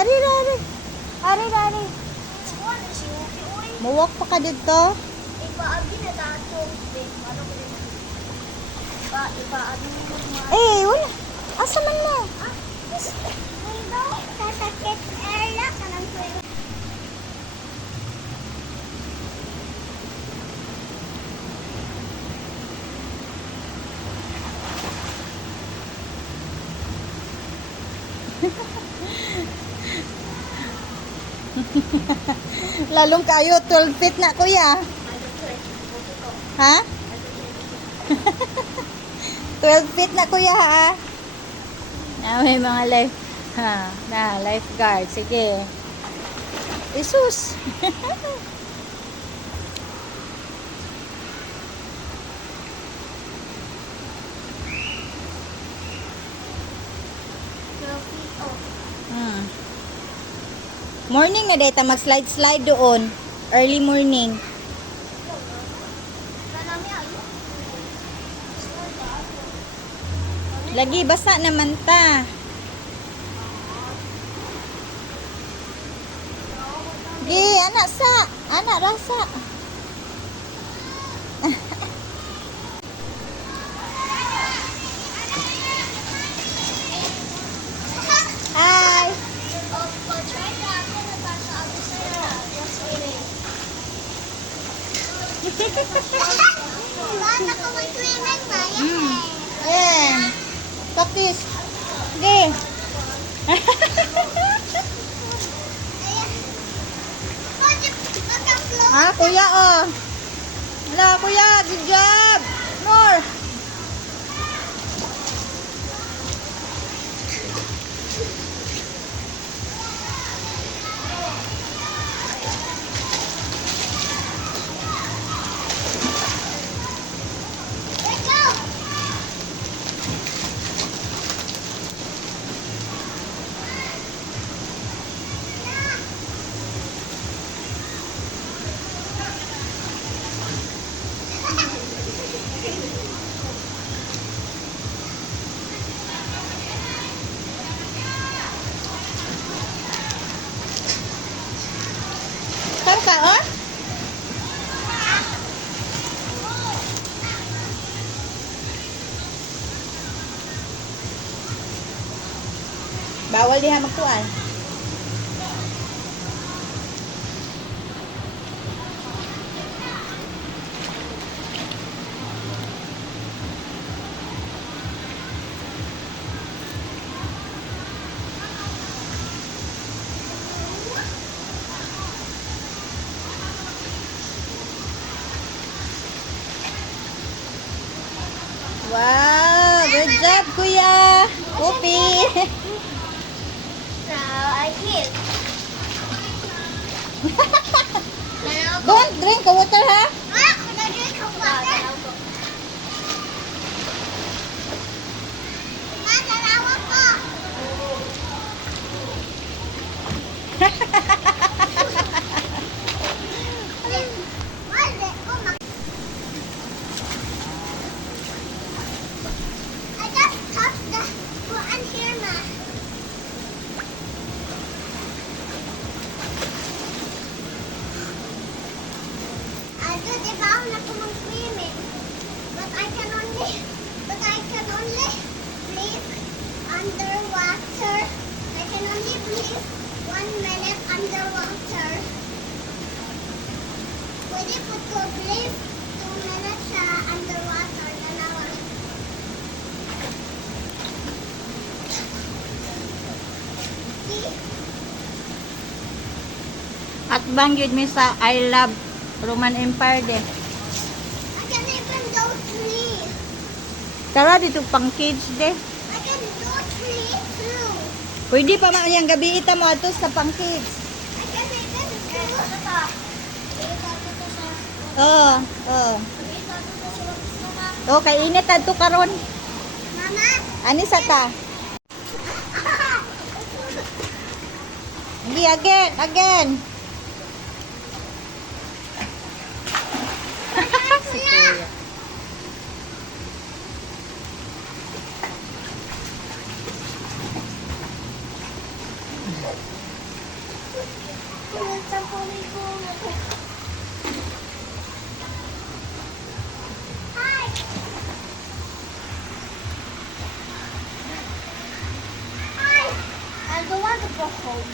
Ari, ari. Ari, ari. Muwak pa ka dito. Eh, wala. Asa man mo? Lalong kayo, 12 feet na kuya. Ha? 12 feet na kuya ha? May mga life, lifeguard. Sige. Jesus. Morning na data, mag-slide doon. Early morning. Lagi basa naman ta. Gi, anak rasa. Hi. Ayan. Taktis. Sige. Kuya, oh. Wala, kuya. Good job. More. Saan ka, oh? Bawal diha magtuan. Wow, good job, kuya. Pupi. Don't drink the water, ha? Underwater. I can only breathe 1 minute underwater. Pwede po to breathe 2 minutes sa underwater. Dalawa. See? At bang yun mi sa I love Roman Empire de. I can even do 3. Tara dito pang kids de. I can do 3 too. Pwede pa man yung gabi ita mo ato sa pang kids. I can even do. Oh, oh. Oh, kay init adto karon. Mama. Ani sa ta? Hindi, again. Si kuya. go home.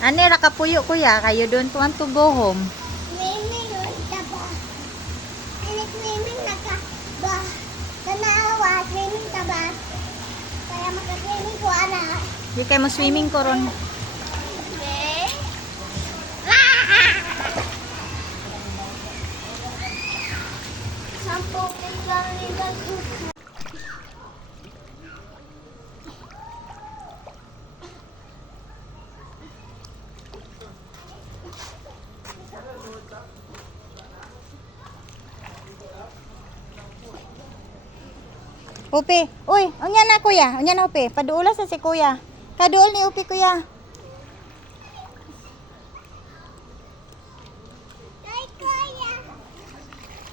Ani ra kapuyo kuya, kayo don't want to go home. Swimming on the ba. Ini swimming naka ba. Tanawa, swimming ka ba? Kaya maka-swimming ko, anak. Di kay mo swimming ko ron. Okay. Sampo lang nila. Upi, uy, unya na kuya, unya na upi. Paduula sa si kuya. Kaduol ni upi kuya. Ay, kaya.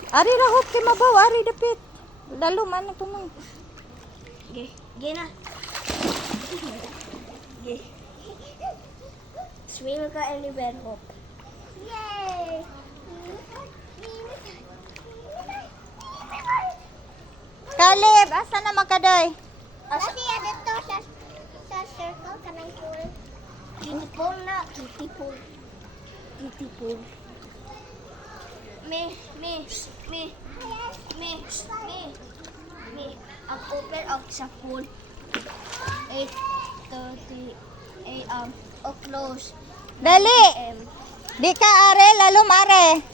Ari ra hop kay mabaw, ari dapit. Dalo man na tumoy. Gina. Swim ka anywhere, Hope. Yay! Kaleb, asa na magkaday? Kasi dito sa circle ka ng pool. Kiddie pool na. Kiddie pool. Kiddie pool. Me. Ang open of sa pool. 8:30 a.m. O close. Dali. M. Di ka are, lalo mare.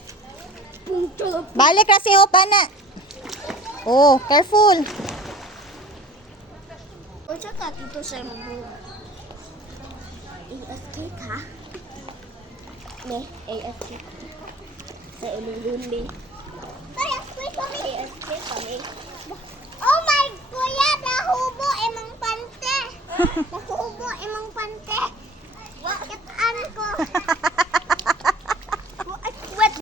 Punto. Balik ra si Hope na. Oh, careful. O tsaka dito sa mga ASK ka? Ne, ASK. Sa ilulunli. Kaya, wait kami. ASK kami. Oh my, kuya, nahubo imong pante. Nahubo imong pante. Wakitaan ko.